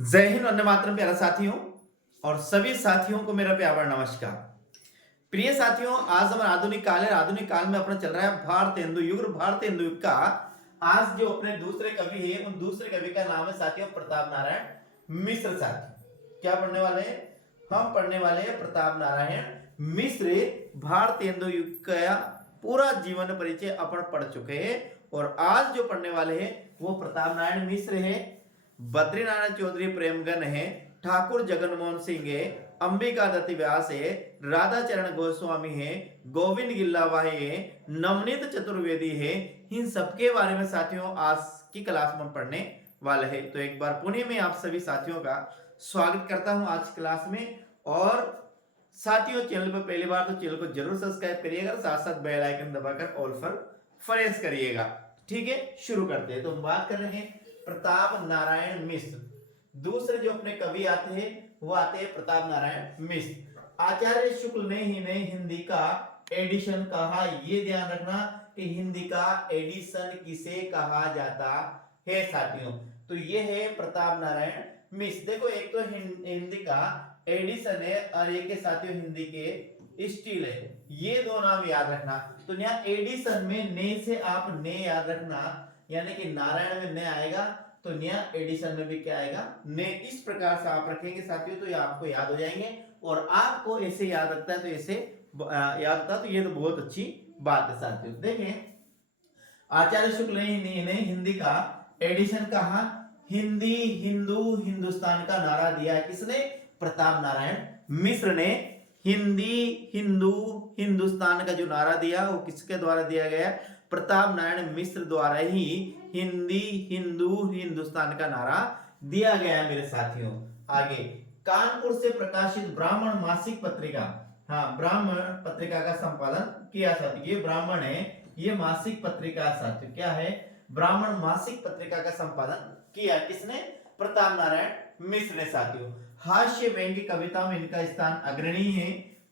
जय हिंद, वंदे मातरम प्यारे साथियों और सभी साथियों को मेरा प्यारा नमस्कार। प्रिय साथियों, आज हमारा आधुनिक काल है। आधुनिक काल में अपना चल रहा है भारतेंदु युग। भारतेंदु युग का आज जो अपने दूसरे कवि है, उन दूसरे कवि का नाम है साथियों प्रताप नारायण मिश्र। साथियों क्या पढ़ने वाले हैं? हम पढ़ने वाले हैं प्रताप नारायण मिश्र। भारतेंदु युग का पूरा जीवन परिचय अपन पढ़ चुके हैं और आज जो पढ़ने वाले हैं वो प्रताप नारायण मिश्र है, बद्रीनारायण चौधरी प्रेमगन है, ठाकुर जगनमोहन सिंह है, अंबिका दत्त व्यास है, राधा चरण गोस्वामी है, गोविंद गिल्लावाही है, नवनीत चतुर्वेदी है। इन सबके बारे में साथियों आज की क्लास में पढ़ने वाले हैं। तो एक बार पुणे में आप सभी साथियों का स्वागत करता हूं आज क्लास में। और साथियों चैनल पर पहली बार तो चैनल को जरूर सब्सक्राइब करिएगा, साथ साथ बेल आइकन दबाकर ऑल पर प्रेस करिएगा। ठीक है, शुरू करते हैं। तो हम बात कर रहे हैं प्रताप नारायण मिश्र। दूसरे जो अपने कवि आते हैं वो आते हैं प्रताप नारायण मिश्र। आचार्य शुक्ल ने ही ने हिंदी का एडिशन कहा। ये ध्यान रखना कि हिंदी का एडिशन किसे कहा जाता है साथियों। तो ये है प्रताप नारायण मिश्र। देखो एक तो हिंदी का एडिशन है और एक है साथियों हिंदी के स्टील है। ये दो नाम याद रखना। तो यहाँ एडिशन में ने से आप ने याद रखना, यानी कि नारायण में ने आएगा तो नया एडिशन में भी क्या आएगा? ने। इस प्रकार से आप रखेंगे साथियों तो ये आपको याद हो जाएंगे। और आपको ऐसे याद रखता है तो ऐसे याद होता है तो ये तो बहुत अच्छी बात है साथियों। देखें आचार्य शुक्ल ने हिंदी का एडिशन कहा। हिंदी हिंदू हिंदुस्तान का नारा दिया किसने? प्रताप नारायण मिश्र ने हिंदी हिंदू हिंदुस्तान का जो नारा दिया वो किसके द्वारा दिया गया? प्रताप नारायण मिश्र द्वारा ही हिंदी हिंदू हिंदुस्तान का नारा दिया गया है मेरे साथियों। आगे कानपुर से प्रकाशित ब्राह्मण मासिक पत्रिका, हाँ ब्राह्मण पत्रिका का संपादन किया साथियों। ये ब्राह्मण है, ये मासिक पत्रिका साथियों क्या है? ब्राह्मण मासिक पत्रिका का संपादन किया किसने? प्रताप नारायण मिश्र ने साथियों। हास्य व्यंग्य कविता में इनका स्थान अग्रणी है।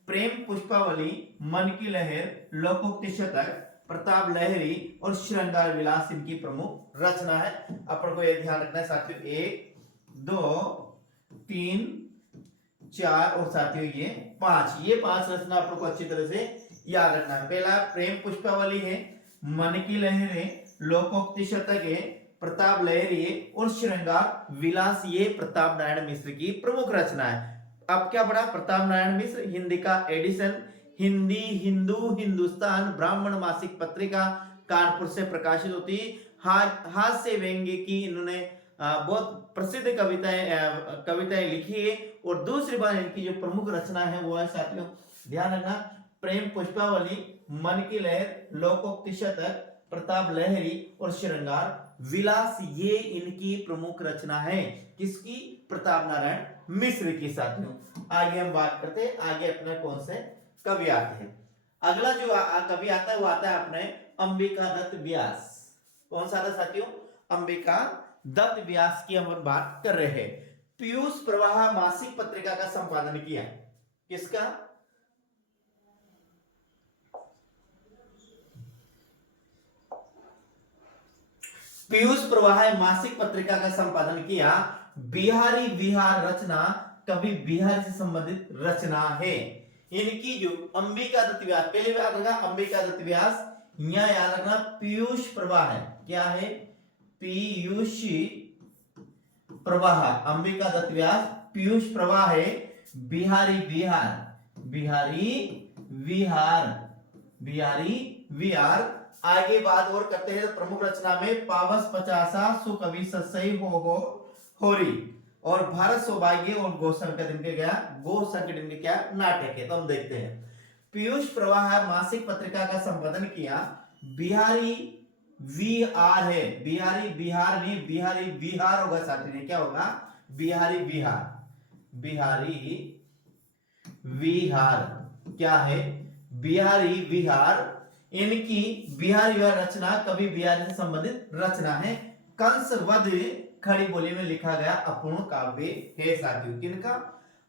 प्रेम पुष्पावली, मन की लहर, लोकोक्ति शतक, प्रताप लहरी और श्रृंगार विलास इनकी प्रमुख रचना है। अपन को यह ध्यान रखना है साथियों, 1 2 3 4 और साथियों ये 5, ये 5 रचना अपन को अच्छी तरह से याद रखना है। पहला प्रेम पुष्पावली है, मन की लहर है, लोकोक्ति शतक है, प्रताप लहरी है और श्रृंगार विलास ये प्रताप नारायण मिश्र की प्रमुख रचना है। अब क्या पढ़ा? प्रताप नारायण मिश्र हिंदी का एडिशन, हिंदी हिंदू हिंदुस्तान ब्राह्मण मासिक पत्रिका कानपुर से प्रकाशित होती। हास्य व्यंग्य की इन्होंने बहुत प्रसिद्ध कविताएं लिखी है। और दूसरी बात इनकी जो प्रमुख रचना है वो है साथियों ध्यान रखना, प्रेम पुष्पावली, मन की लहर, लोकोक्ति शतक, प्रताप लहरी और श्रृंगार विलास ये इनकी प्रमुख रचना है। किसकी? प्रताप नारायण मिश्र की साथियों। आगे हम बात करते हैं, आगे अपने कौन से कवि आते हैं। अगला जो कवि आता है वो आता है अपने अंबिका दत्त व्यास। कौन सा था साथियों? अंबिका दत्त व्यास की हम बात कर रहे हैं। पीयूष प्रवाह मासिक पत्रिका का संपादन किया। किसका? पीयूष प्रवाह मासिक पत्रिका का संपादन किया। बिहारी विहार रचना कवि बिहार से संबंधित रचना है। इनकी जो अंबिका दत्त व्यास, पहले याद रखना अंबिका दत्त व्यास, यहां याद रखना पीयूष प्रवाह है। क्या है? पीयूष प्रवाह। अंबिका दत्त व्यास पीयूष प्रवाह है, बिहारी विहार, बिहारी विहार, बिहारी विहार। आगे बात और करते हैं प्रमुख रचना में पावस पचासा, सुकवि ससई हो होरी और भारत सौभाग्य और गो संकट इनके क्या? गो संकट इनके क्या नाटक है। तो हम देखते हैं। पीयूष प्रवाह मासिक पत्रिका का संपादन किया। बिहारी विहार है, बिहारी बिहार नहीं बिहारी विहार होगा साथी ने। क्या होगा? बिहारी विहार, बिहारी विहार क्या है? बिहारी विहार। इनकी बिहारी विहार रचना कवि बिहारी से संबंधित रचना है। कंस वध खड़ी बोली में लिखा गया अपूर्ण काव्य है साथियों। किनका?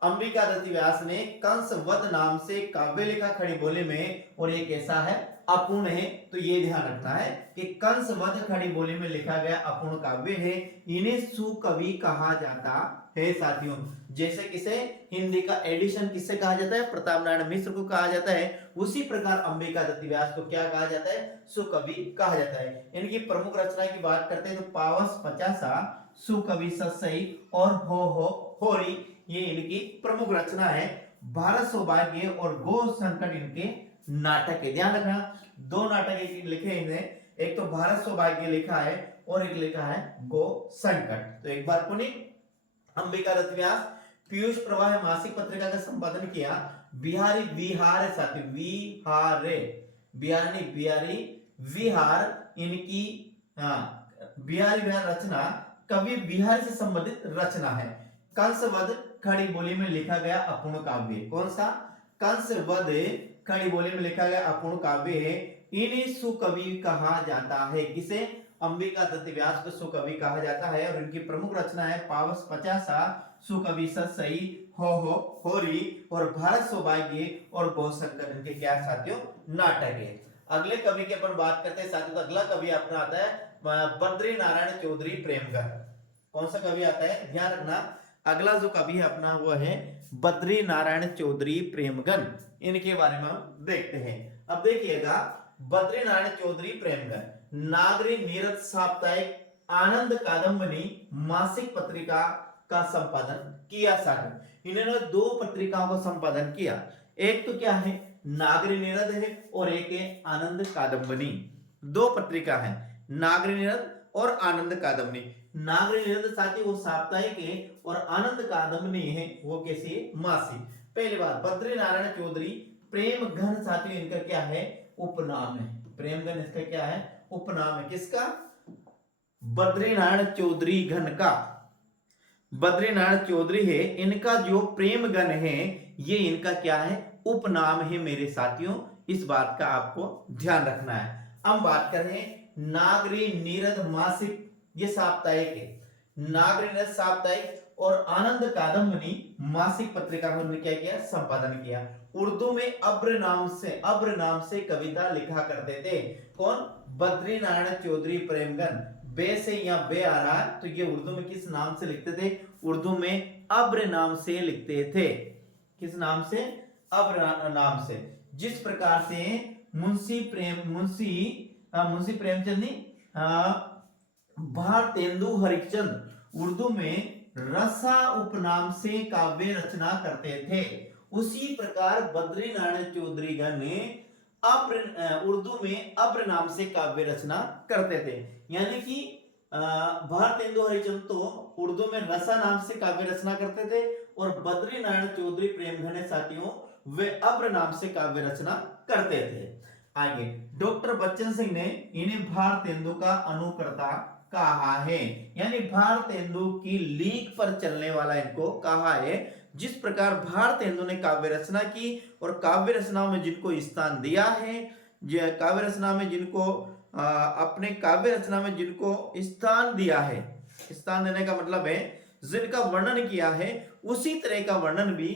अंबिका दत्त व्यास ने कंस वध नाम से काव्य लिखा खड़ी बोली में, और ये कैसा है? अपूर्ण है, तो ये ध्यान रखना है कि कंस वध खड़ी बोली में लिखा गया अपूर्ण काव्य है, इन्हें सुकवि कहा जाता है साथियों। जैसे किसे हिंदी का एडिशन किससे कहा जाता है, प्रताप नारायण मिश्र को कहा जाता है, उसी प्रकार अंबिका दत्त व्यास को क्या कहा जाता है, सुकवि कहा जाता है। इनकी प्रमुख रचना की बात करते हैं तो पावस पचासा, सुकवि सत्सई और होरी, ये इनकी प्रमुख रचना है। भारत सौभाग्य और गो संकट इनके नाटक है। ध्यान रखना, दो नाटक लिखे इन्हें, एक तो भारत सौभाग्य लिखा है और एक लिखा है गो संकट। तो एक बार पुनः अंबिका दत्त व्यास पीयूष प्रवाह मासिक पत्रिका का संपादन किया। बिहारी विहार साथी, विहारे बिहारी बिहारी विहार इनकी बिहारी विहार रचना कवि बिहार से संबंधित रचना है। कंसवध खड़ी बोली में लिखा गया अपूर्ण काव्य, कौन सा, कंसवध खड़ी बोली में लिखा गया अपूर्ण काव्य है, इन्हें सुकवि कहा जाता है। किसे, अंबिका दत्त व्यास को सुकवि कहा जाता है। और इनकी प्रमुख रचना है पावस पचासा, सुकवि सत्सई, होरी और भारत सौभाग्य और गो संकट, इनके क्या साथियों नाटक है। अगले कवि की अपन बात करते हैं साथियों, तो अगला कवि अपना आता है बद्री नारायण चौधरी प्रेमगन। कौन सा कवि आता है, ध्यान रखना, अगला जो कवि है अपना वो है बद्री नारायण चौधरी प्रेमगन। इनके बारे में हम देखते हैं। अब देखिएगा, बद्री नारायण चौधरी प्रेमगन नागरी नीरद साप्ताहिक आनंद कादम्बनी मासिक पत्रिका का संपादन किया साथियों। इन्होंने दो पत्रिकाओं का संपादन किया, एक तो क्या है नागरी नीरद है और एक है आनंद कादम्बनी। दो पत्रिका है, नागरी नीरद और आनंद कादम्बनी। नागरी नीरद साथी वो साप्ताहिक है और आनंद कादम्बनी है वो कैसी है, मासिक। पहली बात, बद्री नारायण चौधरी प्रेम घन साथी इनका क्या है, उपनाम है। प्रेमगन इसका क्या है, उपनाम है। किसका, बद्री नारायण चौधरी घन का, बद्री नारायण चौधरी है, इनका जो प्रेमगन है ये इनका क्या है, उपनाम है मेरे साथियों। इस बात का आपको ध्यान रखना है। हम बात कर रहे हैं नागरी नीरद मासिक, ये साप्ताहिक है। नागरी नीरद साप्ताहिक और आनंद कादम्बनी मासिक पत्रिका को उन्होंने क्या किया, संपादन किया। उर्दू में अब्र नाम से कविता लिखा करते थे। कौन, बद्री नारायण चौधरी प्रेमगन। बे से यहाँ बे आ रहा है, तो ये उर्दू में किस नाम से लिखते थे, उर्दू में अब्र नाम से लिखते थे। किस नाम से, अब्र नाम से। जिस प्रकार से मुंशी प्रेमचंद भारतेंदु हरिश्चंद्र उर्दू में रसा उपनाम से काव्य रचना करते थे, उसी प्रकार बद्री नारायण चौधरी ने उर्दू में अब्र नाम से काव्य रचना करते थे। यानी कि भारतेंदु हरिश्चंद्र तो उर्दू में रसा नाम से काव्य रचना करते थे और बद्री नारायण चौधरी प्रेमघन साथियों वे अब्र नाम से काव्य रचना करते थे। आगे, डॉक्टर बच्चन सिंह ने इन्हें भारतेंदु का अनुकर्ता कहा है, यानी भारतेंदु की लीक पर चलने वाला इनको कहा है। जिस प्रकार भारतेंदु ने काव्य रचना की और काव्य रचनाओं में जिनको स्थान दिया है, काव्य रचना में जिनको अपने काव्य रचना में जिनको स्थान दिया है, स्थान देने का मतलब है जिनका वर्णन किया है, उसी तरह का वर्णन भी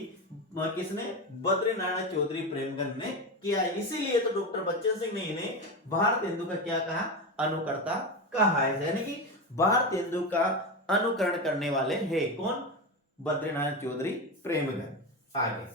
किसने, बद्री नारायण चौधरी प्रेमगन ने किया है। इसीलिए तो डॉक्टर बच्चन सिंह ने इन्हें भारतेंदु का क्या कहा, अनुकर्ता कहा है। यानी कि भारतेंदु का अनुकरण करने वाले हैं कौन, बद्री नारायण चौधरी प्रेमगन। आगे,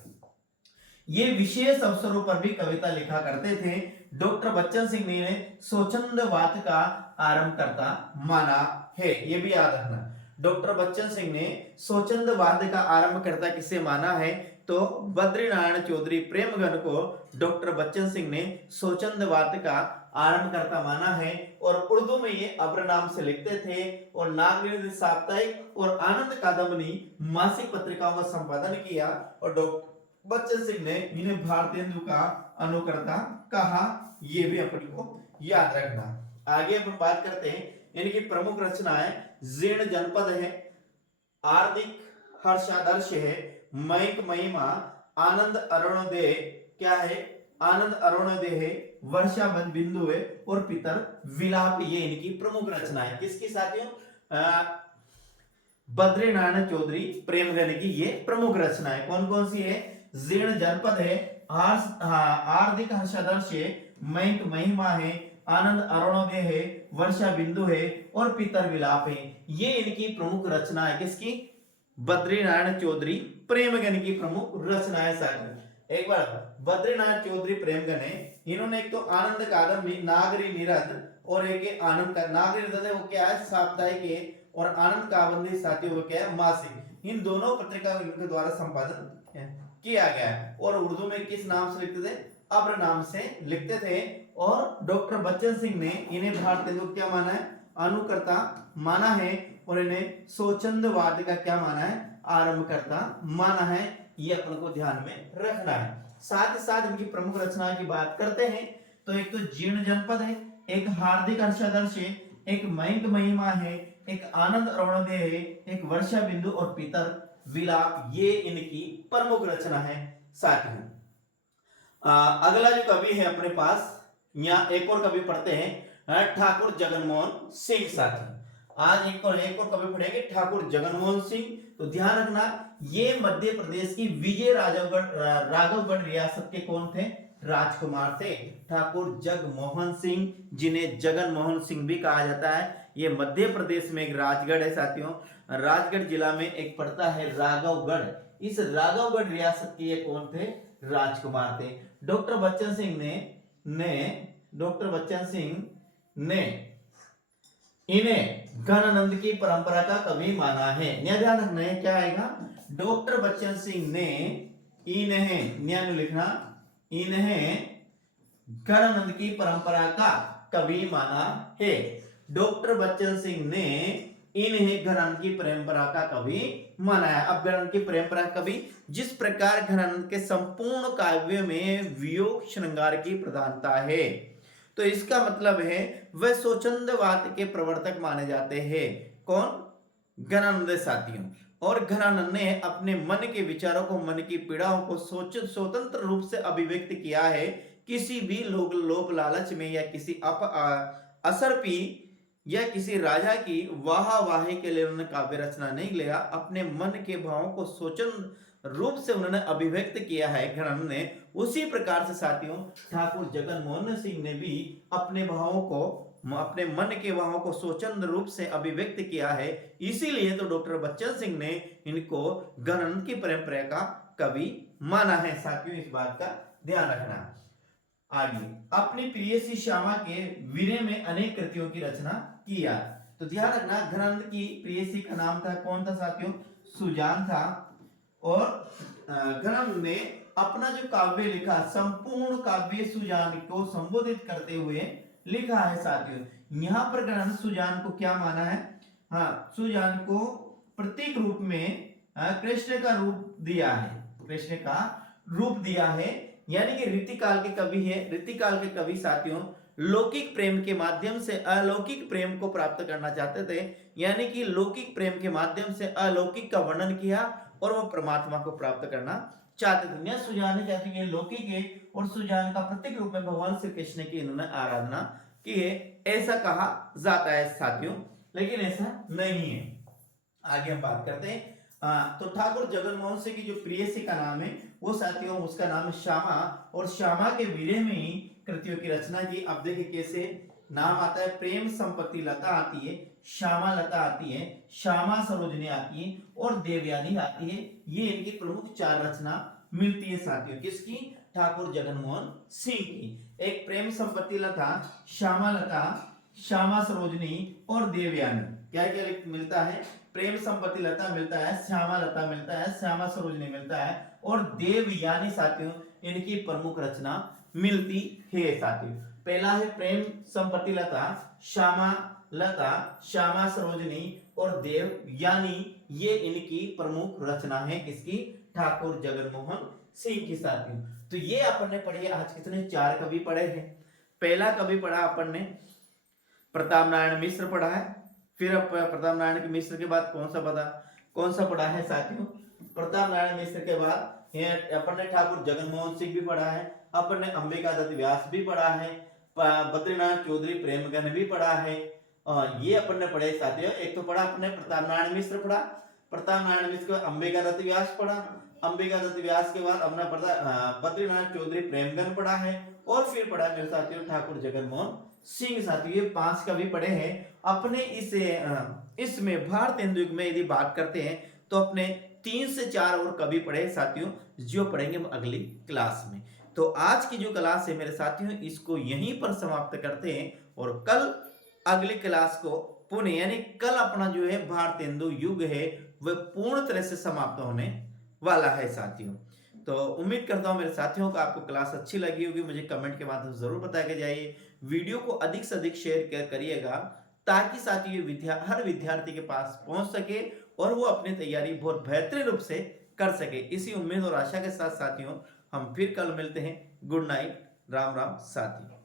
ये विशेष अवसरों पर भी कविता लिखा करते थे। डॉक्टर बच्चन सिंह ने स्वच्छंदवाद का आरंभकर्ता माना है, ये भी याद रखना। डॉक्टर बच्चन सिंह ने स्वच्छंदवाद का आरंभकर्ता किसे माना है, तो बद्री नारायण चौधरी प्रेमगन को डॉक्टर बच्चन सिंह ने स्वच्छंदवाद का आरंभकर्ता माना है। और उर्दू में ये अब्र नाम से लिखते थे और नागरी साप्ताहिक और आनंद कादम्बनी मासिक पत्रिकाओं का संपादन किया और डॉक्टर बच्चन सिंह ने इन्हें भारतेंदु का अनुकर्ता कहा, ये भी अपन को याद रखना। आगे अपन बात करते हैं, इनकी प्रमुख रचना है जीर्ण जनपद है, आर्थिक हर्षादर्श है, मयंक महिमा, आनंद अरुणोदय क्या है, आनंद अरुणोदय है, वर्षा बिंदु है और पितर विलाप, ये इनकी प्रमुख रचना है। किसकी साथियों, बद्री नारायण चौधरी प्रेमगन की ये प्रमुख रचना है। कौन कौन सी है, जीर्ण जनपद है, आर्थिक हर्षादर्श है, मयंक महिमा है, आनंद अरुणोदय है, वर्षा बिंदु है और पितर विलाप है। ये इनकी प्रमुख रचना है। किसकी? बद्रीनारायण चौधरी प्रेमगन की प्रमुख रचना है सारी। एक बार बद्रीनाथ चौधरी प्रेमगन है, इन्होंने एक तो आनंद कादम्बरी, नागरी निरद और एक आनंद का नागरी निरद है वो क्या है साप्ताहिक है, और आनंद कादम्बरी साथियों वो क्या है मासिक। इन दोनों पत्रिका इनके द्वारा संपादन किया गया है। और उर्दू में किस नाम से लिखते थे? अब्र नाम से लिखते थे। और डॉक्टर बच्चन सिंह ने इन्हें भारतीय को क्या माना है? अनुकर्ता माना है, और इन्हें स्वच्छंदवाद का क्या माना है? आरंभकर्ता माना है। ये अपन को ध्यान में रखना है। साथ ही साथ इनकी प्रमुख रचना की बात करते हैं तो एक तो जीर्ण जनपद है, एक हार्दिक हर्षादर्श है, एक मयंक महिमा है, एक आनंद अरुणोदय है, एक वर्षा बिंदु और पितर विलाप। ये इनकी प्रमुख रचना है साथियों। अगला जो कवि है अपने पास, यहाँ एक और कवि पढ़ते हैं, ठाकुर जगनमोहन सिंह साथी। आज एक और कवि पढ़ेंगे ठाकुर जगनमोहन सिंह। तो ध्यान रखना, ये मध्य प्रदेश की विजय राघवगढ़ रियासत के कौन थे? राजकुमार थे। ठाकुर जगमोहन सिंह, जिन्हें जगन मोहन सिंह भी कहा जाता है। ये मध्य प्रदेश में एक राजगढ़ है साथियों। राजगढ़ जिला में एक पड़ता है राघवगढ़। इस राघवगढ़ रियासत के ये कौन थे? राजकुमार थे। डॉक्टर बच्चन सिंह ने इन्हें घनानंद की परंपरा का कवि माना है। ध्यान रखना है क्या आएगा? डॉक्टर बच्चन सिंह ने इन्हें लिखना, इन्हें घनानंद की परंपरा का कवि माना है। डॉक्टर बच्चन सिंह ने इन्हें घनानंद की परंपरा का कवि माना है। अब घनानंद की परंपरा कवि, जिस प्रकार घनानंद के संपूर्ण काव्य में वियोग श्रृंगार की प्रधानता है, तो इसका मतलब है वह स्वच्छंदवाद के प्रवर्तक माने जाते हैं। कौन? घनानंद साथियों। और घनानंद ने अपने मन के विचारों को, मन की पीड़ाओं को स्वतंत्र रूप से अभिव्यक्त किया है। किसी भी लोभ लालच में या किसी असरपी या किसी राजा की वाहवाही के लिए उन्होंने काव्य रचना नहीं लिया। अपने मन के भावों को स्वतंत्र रूप से उन्होंने अभिव्यक्त किया है घनानंद ने। उसी प्रकार से साथियों ठाकुर जगनमोहन सिंह ने भी अपने भावों को, अपने मन के भावों को स्वतंत्र रूप से अभिव्यक्त किया है। इसीलिए तो डॉक्टर बच्चन सिंह ने इनको घनानंद की परंपरा का कवि माना है साथियों। इस बात का ध्यान रखना। आगे, अपनी प्रियसी श्यामा के वीर्य में अनेक कृतियों की रचना किया। तो ध्यान रखना, घनानंद की प्रियसी का नाम था, कौन था साथियों? सुजान था। और घनानंद ने अपना जो काव्य लिखा, संपूर्ण काव्य सुजान को संबोधित करते हुए लिखा है साथियों। यहाँ पर घनानंद सुजान को क्या माना है? हाँ, सुजान को प्रतीक रूप में कृष्ण का रूप दिया है, कृष्ण का रूप दिया है। यानी कि ऋतिकाल के कवि है। ऋतिकाल के कवि साथियों लौकिक प्रेम के माध्यम से अलौकिक प्रेम को प्राप्त करना चाहते थे। यानी कि लौकिक प्रेम के माध्यम से अलौकिक का वर्णन किया और वो परमात्मा को प्राप्त करना चाहते थे। सुजान कहते हैं लौकिक है, और सुजान का प्रतीक रूप में भगवान श्री कृष्ण की इन्होंने आराधना की है, ऐसा कहा जाता है साथियों, लेकिन ऐसा नहीं है। आगे हम बात करते हैं। तो ठाकुर जगनमोहन सिंह की जो प्रियसी का नाम है वो साथियों उसका नाम है श्यामा। और श्यामा के वीर्य में ही कृतियों की रचना की। अब देखिए कैसे नाम आता है। प्रेम संपत्ति लता आती है, श्यामा लता आती है, श्यामा सरोजनी आती है और देवयानी आती है। ये इनकी प्रमुख 4 रचना मिलती है साथियों। किसकी? ठाकुर जगनमोहन सिंह की। एक प्रेम संपत्ति लता, श्यामा लता, श्यामा सरोजनी और देवयानी। क्या क्या मिलता है? प्रेम संपत्ति लता मिलता है, श्यामा लता मिलता है, श्यामा सरोजनी मिलता है और देवयानी साथियों इनकी प्रमुख रचना मिलती है साथियों। पहला है प्रेम संपत्ति लता, श्यामा लता, श्यामा सरोजनी और देवयानी। ये इनकी प्रमुख रचना है किसकी? ठाकुर जगनमोहन सिंह की साथियों। तो ये अपन ने पढ़ी। आज कितने? 4 कवि पढ़े हैं। पहला कवि पढ़ा अपन ने प्रताप नारायण मिश्र पढ़ा है। फिर प्रताप नारायण मिश्र के बाद कौन सा पढ़ा है साथियों? प्रताप नारायण मिश्र के बाद अपन ने ठाकुर जगनमोहन सिंह भी पढ़ा है, अपन ने अंबिका दत्त व्यास भी पढ़ा है, बद्रीनाथ चौधरी प्रेमगन भी पढ़ा है। ये अपन ने पढ़े साथियों। एक तो पढ़ा अपने प्रताप नारायण मिश्र पढ़ा, प्रताप नारायण मिश्र के अंबिका दत्त व्यास पढ़ा, अंबिका दत्त व्यास के बाद अपना पढ़ा बद्रीनाथ चौधरी प्रेमगन पढ़ा है, और फिर पढ़ा है मेरे साथियों ठाकुर जगनमोहन सिंह। साथियों ये 5 कवि पढ़े हैं अपने इसमें भारतेंदु युग में। यदि बात करते हैं तो अपने 3 से 4 और कवि पढ़े साथियों, जो पढ़ेंगे हम अगली क्लास में। तो आज की जो क्लास है मेरे साथियों इसको यहीं पर समाप्त करते हैं और कल अगली क्लास को पुणे यानी कल अपना जो है भारतेंदु युग है वह पूर्ण तरह से समाप्त होने वाला है साथियों। तो उम्मीद करता हूं मेरे साथियों को आपको क्लास अच्छी लगी होगी, मुझे कमेंट के माध्यम से जरूर बता के जाइए। वीडियो को अधिक से अधिक शेयर करिएगा ताकि साथियों हर विद्यार्थी के पास पहुंच सके और वो अपनी तैयारी बहुत बेहतरीन रूप से कर सके। इसी उम्मीद और आशा के साथ साथियों हम फिर कल मिलते हैं। गुड नाइट, राम राम साथियों।